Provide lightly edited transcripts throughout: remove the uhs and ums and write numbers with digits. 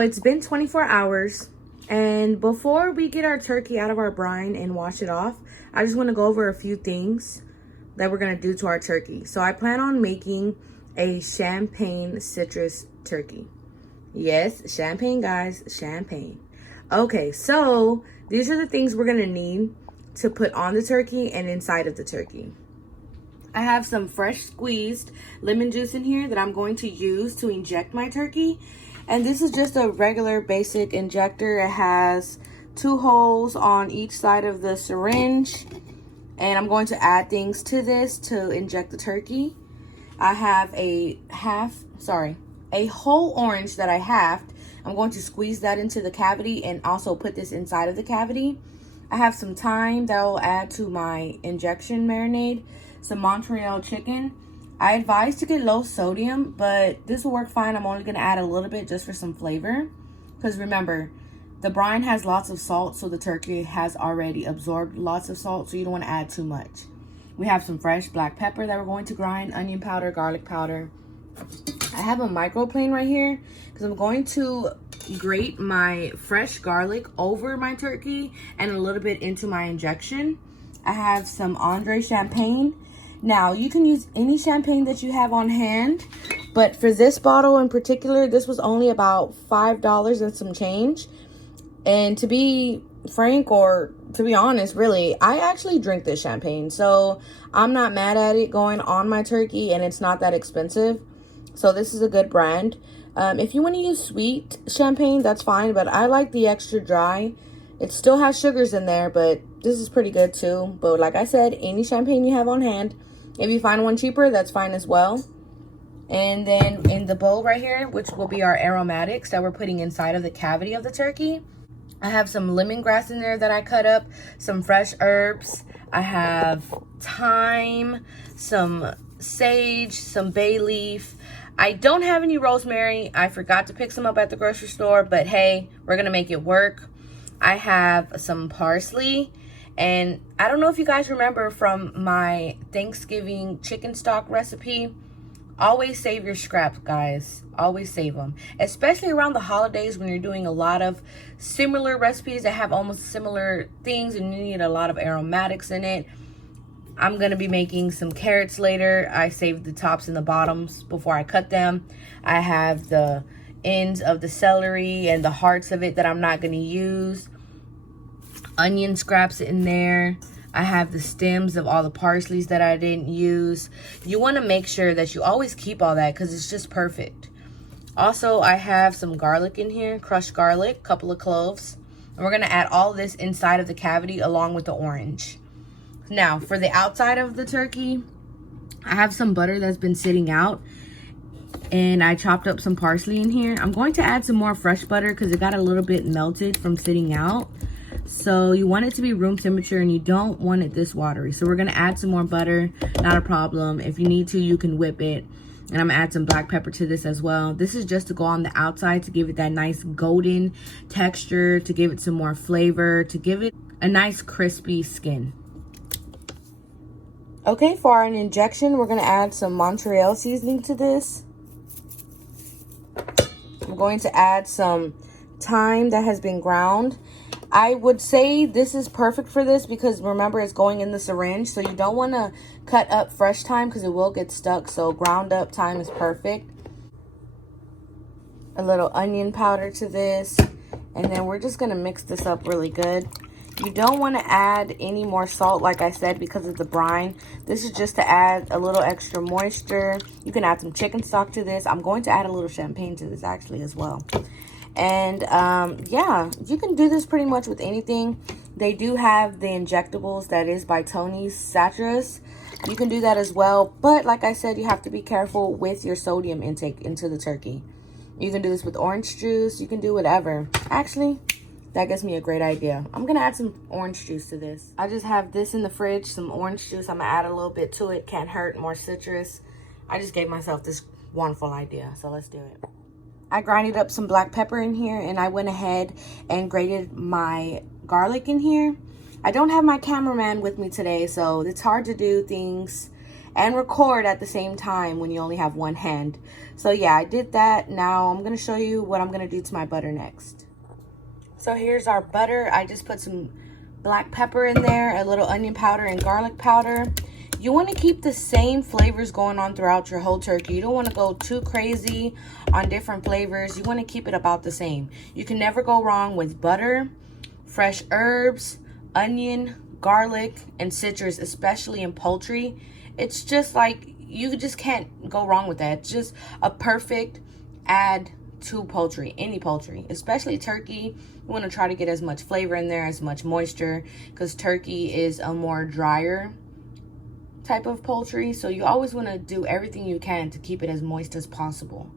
it's been 24 hours. And before we get our turkey out of our brine and wash it off, I just want to go over a few things that we're going to do to our turkey. So I plan on making a champagne citrus turkey. Yes, champagne, guys, champagne. Okay, so these are the things we're going to need to put on the turkey and inside of the turkey. I have some fresh squeezed lemon juice in here that I'm going to use to inject my turkey. And this is just a regular basic injector. It has 2 holes on each side of the syringe. And I'm going to add things to this to inject the turkey. I have a whole orange that I halved. I'm going to squeeze that into the cavity and also put this inside of the cavity. I have some thyme that will add to my injection marinade. Some Montreal chicken. I advise to get low sodium, but this will work fine. I'm only going to add a little bit just for some flavor. Because remember, the brine has lots of salt, so the turkey has already absorbed lots of salt, so you don't want to add too much. We have some fresh black pepper that we're going to grind, onion powder, garlic powder. I have a microplane right here because I'm going to grate my fresh garlic over my turkey and a little bit into my injection. I have some Andre champagne. Now, you can use any champagne that you have on hand, but for this bottle in particular, this was only about $5 and some change. And to be frank, or to be honest, really, I actually drink this champagne, so I'm not mad at it going on my turkey, and it's not that expensive. So this is a good brand. If you want to use sweet champagne, that's fine, but I like the extra dry. It still has sugars in there, but this is pretty good too. But like I said, any champagne you have on hand. If you find one cheaper, that's fine as well. And then in the bowl right here, which will be our aromatics that we're putting inside of the cavity of the turkey, I have some lemongrass in there that I cut up, some fresh herbs. I have thyme, some sage, some bay leaf. I don't have any rosemary. I forgot to pick some up at the grocery store, but hey, we're gonna make it work. I have some parsley. And I don't know if you guys remember from my Thanksgiving chicken stock recipe. Always save your scraps, guys. Always save them. Especially around the holidays when you're doing a lot of similar recipes that have almost similar things and you need a lot of aromatics in it. I'm going to be making some carrots later. I saved the tops and the bottoms before I cut them. I have the ends of the celery and the hearts of it that I'm not going to use. Onion scraps in there. I have the stems of all the parsleys that I didn't use. You want to make sure that you always keep all that because it's just perfect. Also, I have some garlic in here, crushed garlic, couple of cloves. And we're going to add all this inside of the cavity along with the orange. Now, for the outside of the turkey, I have some butter that's been sitting out. And I chopped up some parsley in here. I'm going to add some more fresh butter because it got a little bit melted from sitting out. So you want it to be room temperature and you don't want it this watery. So we're going to add some more butter. Not a problem. If you need to, you can whip it. And I'm going to add some black pepper to this as well. This is just to go on the outside to give it that nice golden texture, to give it some more flavor, to give it a nice crispy skin. Okay, for an injection, we're going to add some Montreal seasoning to this. I'm going to add some thyme that has been ground. I would say this is perfect for this because remember it's going in the syringe, so you don't want to cut up fresh thyme because it will get stuck. So ground up thyme is perfect. A little onion powder to this, and then we're just going to mix this up really good. You don't want to add any more salt, like I said, because of the brine. This is just to add a little extra moisture. You can add some chicken stock to this. I'm going to add a little champagne to this actually as well. And yeah, you can do this pretty much with anything. They do have the injectables that is by Tony's Citrus. You can do that as well. But like I said, you have to be careful with your sodium intake into the turkey. You can do this with orange juice. You can do whatever. Actually, that gives me a great idea. I'm going to add some orange juice to this. I just have this in the fridge, some orange juice. I'm going to add a little bit to it. Can't hurt, more citrus. I just gave myself this wonderful idea. So let's do it. I grinded up some black pepper in here, and I went ahead and grated my garlic in here. I don't have my cameraman with me today, so it's hard to do things and record at the same time when you only have one hand. So yeah, I did that. Now I'm gonna show you what I'm gonna do to my butter next. So here's our butter. I just put some black pepper in there, a little onion powder and garlic powder. You want to keep the same flavors going on throughout your whole turkey. You don't want to go too crazy on different flavors. You want to keep it about the same. You can never go wrong with butter, fresh herbs, onion, garlic, and citrus, especially in poultry. It's just like, you just can't go wrong with that. It's just a perfect add to poultry, any poultry, especially turkey. You want to try to get as much flavor in there, as much moisture, because turkey is a more drier type of poultry. So you always want to do everything you can to keep it as moist as possible.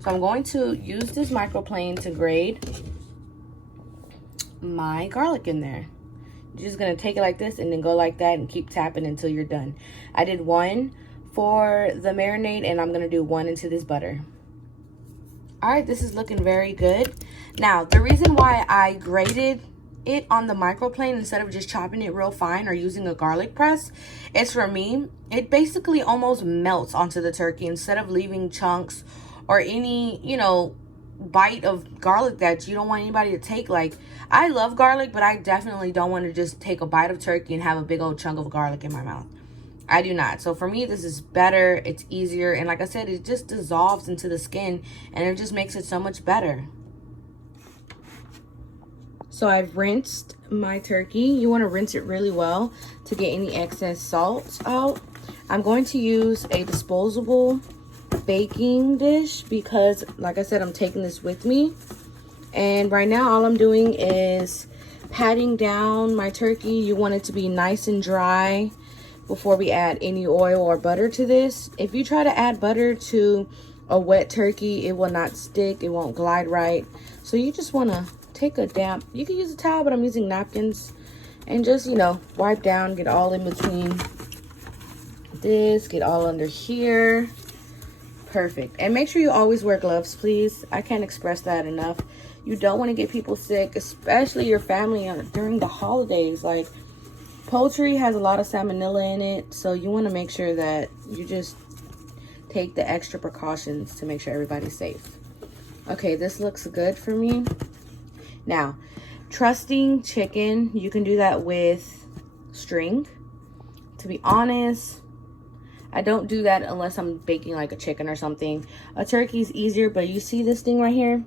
So I'm going to use this microplane to grate my garlic in there. You're just going to take it like this and then go like that and keep tapping until you're done. I did one for the marinade and I'm going to do one into this butter. All right, this is looking very good. Now, the reason why I grated it on the microplane instead of just chopping it real fine or using a garlic press is, for me, it basically almost melts onto the turkey instead of leaving chunks or any, you know, bite of garlic that you don't want anybody to take. Like, I love garlic, but I definitely don't want to just take a bite of turkey and have a big old chunk of garlic in my mouth. I do not. So for me, this is better. It's easier. And like I said, it just dissolves into the skin and it just makes it so much better. So I've rinsed my turkey. You want to rinse it really well to get any excess salt out. I'm going to use a disposable baking dish because, like I said, I'm taking this with me. And right now, all I'm doing is patting down my turkey. You want it to be nice and dry before we add any oil or butter to this. If you try to add butter to a wet turkey, it will not stick. It won't glide right. So you just want to take a damp, you can use a towel, but I'm using napkins, and just, you know, wipe down, get all in between this, get all under here. Perfect. And make sure you always wear gloves, please. I can't express that enough. You don't want to get people sick, especially your family during the holidays. Like, poultry has a lot of salmonella in it, so you want to make sure that you just take the extra precautions to make sure everybody's safe. Okay, this looks good for me. Now, trusting chicken, you can do that with string. To be honest, I don't do that unless I'm baking like a chicken or something. A turkey's easier, but you see this thing right here?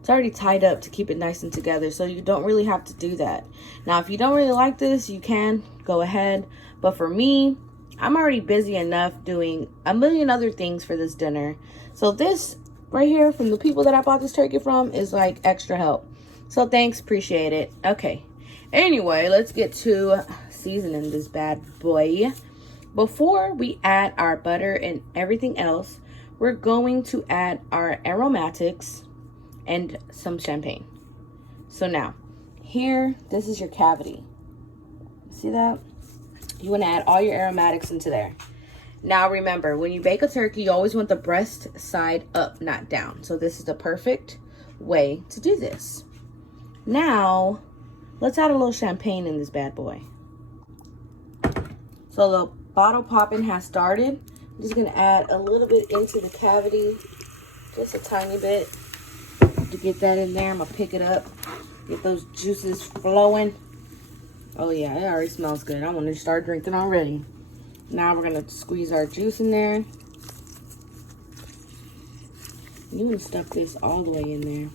It's already tied up to keep it nice and together, so you don't really have to do that. Now, if you don't really like this, you can go ahead. But for me, I'm already busy enough doing a million other things for this dinner. So this right here from the people that I bought this turkey from is like extra help. So thanks, appreciate it. Okay. Anyway, let's get to seasoning this bad boy. Before we add our butter and everything else, we're going to add our aromatics and some champagne. So now, here, this is your cavity. See that? You want to add all your aromatics into there. Now remember, when you bake a turkey, you always want the breast side up, not down. So this is the perfect way to do this. Now, let's add a little champagne in this bad boy. So the bottle popping has started. I'm just going to add a little bit into the cavity, just a tiny bit. To get that in there, I'm gonna pick it up, get those juices flowing. Oh yeah, it already smells good. I want to start drinking already. Now we're gonna squeeze our juice in there. You want to stuff this all the way in there.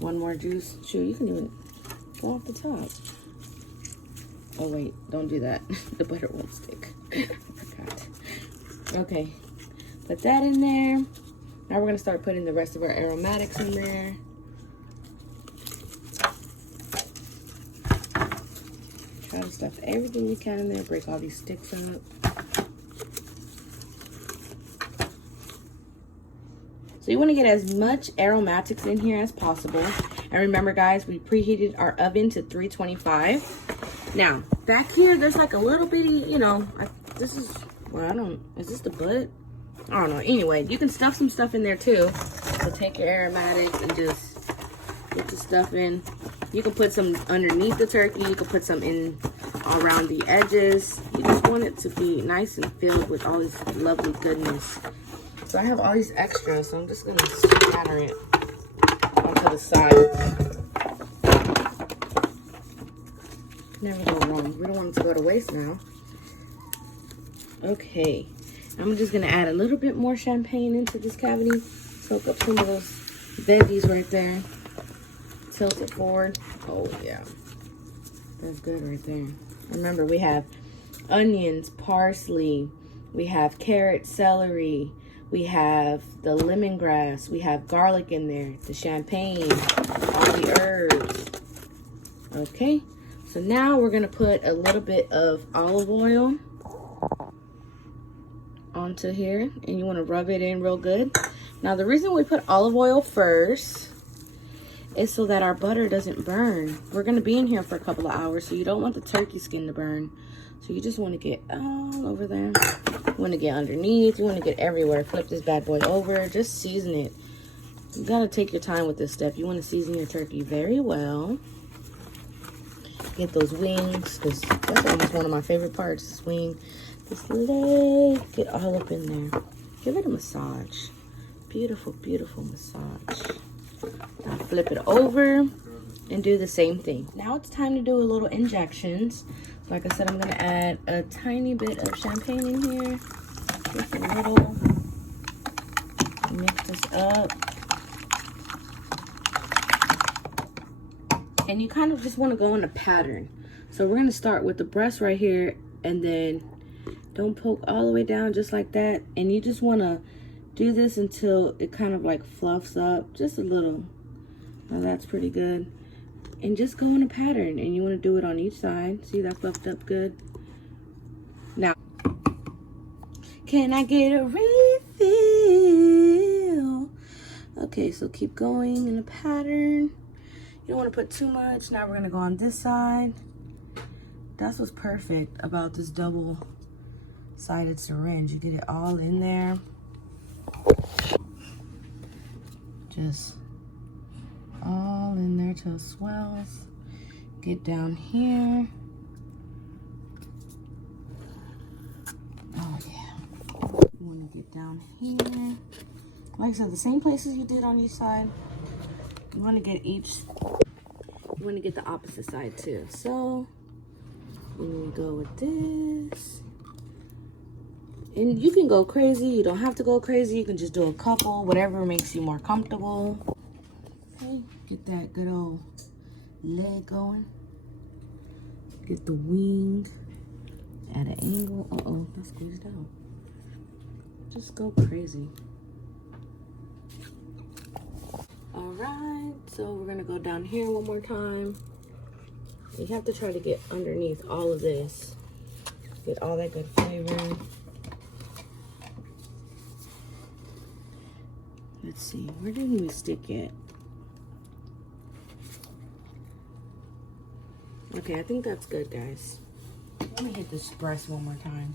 One more juice. Shoot, you can even go off the top. Oh wait, don't do that. The butter won't stick. I forgot. Okay, put that in there. Now we're going to start putting the rest of our aromatics in there. Try to stuff everything you can in there. Break all these sticks up. So you want to get as much aromatics in here as possible. And remember, guys, we preheated our oven to 325. Now, back here, there's like a little bitty, you know, this is, well, is this the butt? I don't know. Anyway, you can stuff some stuff in there too. So take your aromatics and just put the stuff in. You can put some underneath the turkey. You can put some in around the edges. You just want it to be nice and filled with all this lovely goodness. So I have all these extras, so I'm just gonna scatter it onto the side. Never go wrong. We don't want it to go to waste now. Okay, I'm just gonna add a little bit more champagne into this cavity. Soak up some of those veggies right there. Tilt it forward. Oh yeah, that's good right there. Remember, we have onions, parsley, we have carrot, celery, we have the lemongrass, we have garlic in there, the champagne, all the herbs. Okay, so now we're gonna put a little bit of olive oil onto here, and you wanna rub it in real good. Now, the reason we put olive oil first is so that our butter doesn't burn. We're gonna be in here for a couple of hours, so you don't want the turkey skin to burn. So you just wanna get all over there. You wanna get underneath, you wanna get everywhere. Flip this bad boy over, just season it. You gotta take your time with this step. You wanna season your turkey very well. Get those wings, because that's almost one of my favorite parts, this wing. This leg, get all up in there. Give it a massage. Beautiful, beautiful massage. Now flip it over and do the same thing. Now it's time to do a little injections. Like I said, I'm gonna add a tiny bit of champagne in here. Just a little. Mix this up. And you kind of just wanna go in a pattern. So we're gonna start with the breast right here, and then don't poke all the way down just like that. And you just wanna do this until it kind of like fluffs up just a little. Now that's pretty good. And just go in a pattern, and you want to do it on each side. See, that fluffed up good. Now, can I get a refill? Okay, so keep going in a pattern. You don't want to put too much. Now we're going to go on this side. That's what's perfect about this double-sided syringe. You get it all in there. Just all in there till it swells. Get down here. Oh yeah. You want to get down here. Like I said, the same places you did on each side. You want to get the opposite side too. So we go with this. And you can go crazy. You don't have to go crazy. You can just do a couple, whatever makes you more comfortable. Okay, get that good old leg going. Get the wing at an angle. Uh-oh, that's squeezed out. Just go crazy. All right, so we're gonna go down here one more time. You have to try to get underneath all of this. Get all that good flavor. Let's see, where didn't we stick it? Okay, I think that's good, guys. Let me hit this breast one more time.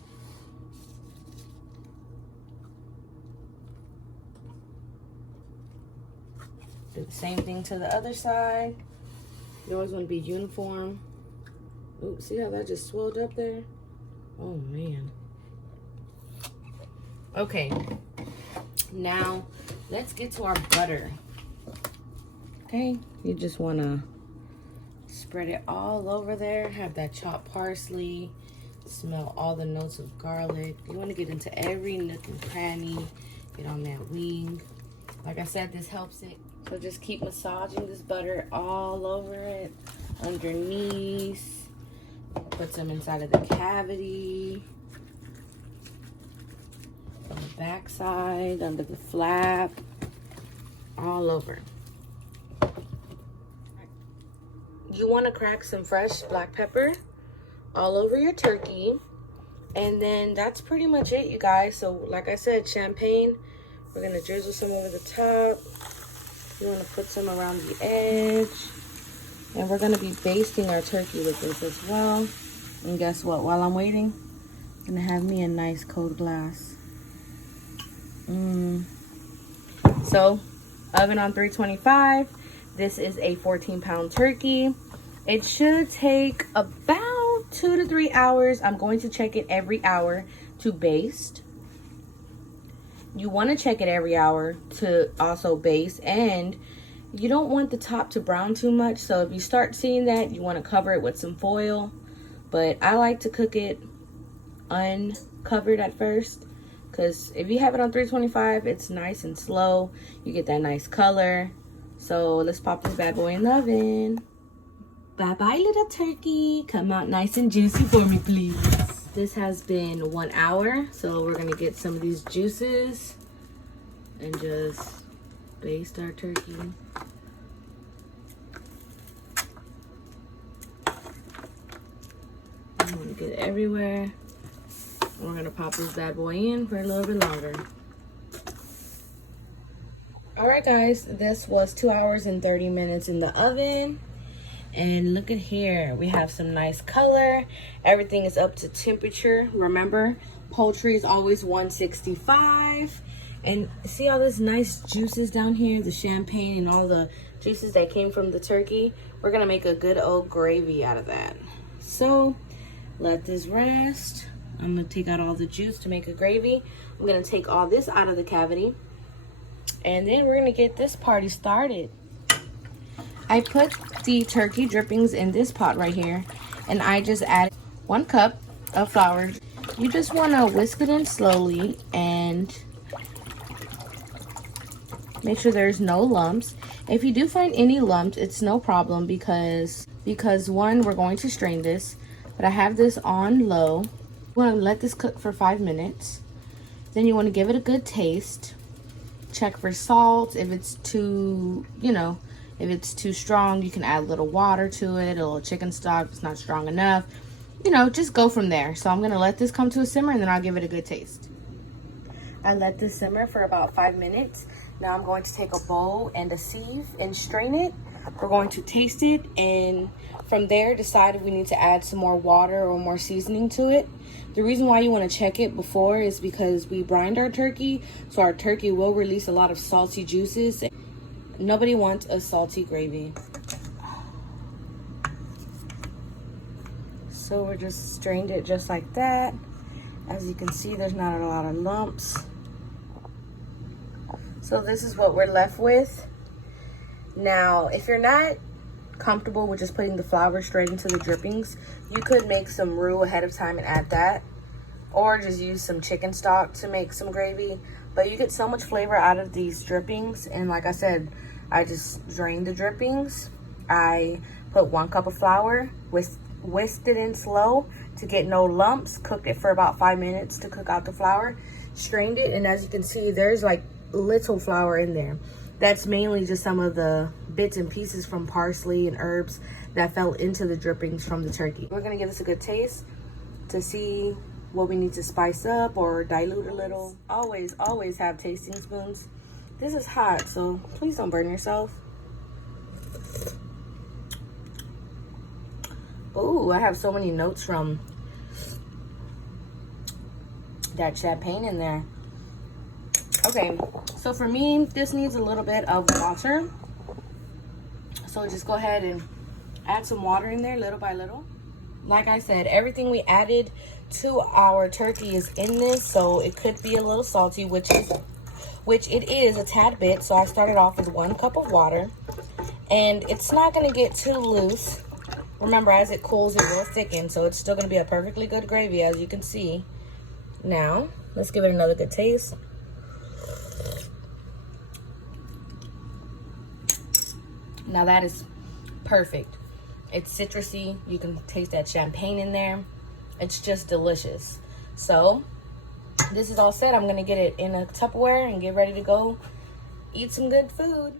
Do the same thing to the other side. You always want to be uniform. Ooh, see how that just swelled up there? Oh, man. Okay. Now, let's get to our butter. Okay, you just want to spread it all over there. Have that chopped parsley. Smell all the notes of garlic. You want to get into every nook and cranny. Get on that wing. Like I said, this helps it. So just keep massaging this butter all over it. Underneath. Put some inside of the cavity. On the back side, under the flap. All over. You want to crack some fresh black pepper all over your turkey. And then that's pretty much it, you guys. So like I said, champagne. We're going to drizzle some over the top. You want to put some around the edge. And we're going to be basting our turkey with this as well. And guess what? While I'm waiting, I'm going to have me a nice cold glass. So, oven on 325. This is a 14-pound turkey. It should take about 2 to 3 hours. I'm going to check it every hour to baste. You want to check it every hour to also baste, and you don't want the top to brown too much. So if you start seeing that, you want to cover it with some foil. But I like to cook it uncovered at first, because if you have it on 325, it's nice and slow. You get that nice color. So let's pop this bad boy in the oven. Bye-bye, little turkey. Come out nice and juicy for me, please. This has been 1 hour, so we're gonna get some of these juices and just baste our turkey. I'm gonna get it everywhere. We're gonna pop this bad boy in for a little bit longer. All right, guys, this was 2 hours and 30 minutes in the oven. And look at here, we have some nice color. Everything is up to temperature. Remember, poultry is always 165. And see all this nice juices down here, the champagne and all the juices that came from the turkey. We're gonna make a good old gravy out of that. So let this rest. I'm gonna take out all the juice to make a gravy. I'm gonna take all this out of the cavity, and then we're gonna get this party started. I put the turkey drippings in this pot right here, and I just added 1 cup of flour. You just want to whisk it in slowly and make sure there's no lumps. If you do find any lumps, it's no problem because one, we're going to strain this, but I have this on low. You want to let this cook for 5 minutes. Then you want to give it a good taste. Check for salt. If it's too, if it's too strong, you can add a little water to it, a little chicken stock if it's not strong enough. Just go from there. So I'm going to let this come to a simmer, and then I'll give it a good taste. I let this simmer for about 5 minutes. Now I'm going to take a bowl and a sieve and strain it. We're going to taste it, and from there decide if we need to add some more water or more seasoning to it. The reason why you want to check it before is because we brined our turkey, so our turkey will release a lot of salty juices. Nobody wants a salty gravy. So we're just strained it just like that. As you can see, there's not a lot of lumps. So this is what we're left with. Now, if you're not comfortable with just putting the flour straight into the drippings, you could make some roux ahead of time and add that, or just use some chicken stock to make some gravy. But you get so much flavor out of these drippings, and like I said, I just drained the drippings. I put 1 cup of flour, whisked it in slow to get no lumps, cooked it for about 5 minutes to cook out the flour, strained it, and as you can see, there's like little flour in there. That's mainly just some of the bits and pieces from parsley and herbs that fell into the drippings from the turkey. We're gonna give this a good taste to see what we need to spice up or dilute a little. Always have tasting spoons. This is hot, so please don't burn yourself. Ooh, I have so many notes from that champagne in there. Okay, so for me, this needs a little bit of water. So just go ahead and add some water in there little by little. Like I said, everything we added to our turkey is in this, so it could be a little salty, which it is a tad bit. So I started off with 1 cup of water, and it's not gonna get too loose. Remember, as it cools, it will thicken, so it's still gonna be a perfectly good gravy, as you can see. Now, let's give it another good taste. Now that is perfect. It's citrusy. You can taste that champagne in there. It's just delicious. So this is all set. I'm gonna get it in a Tupperware and get ready to go eat some good food.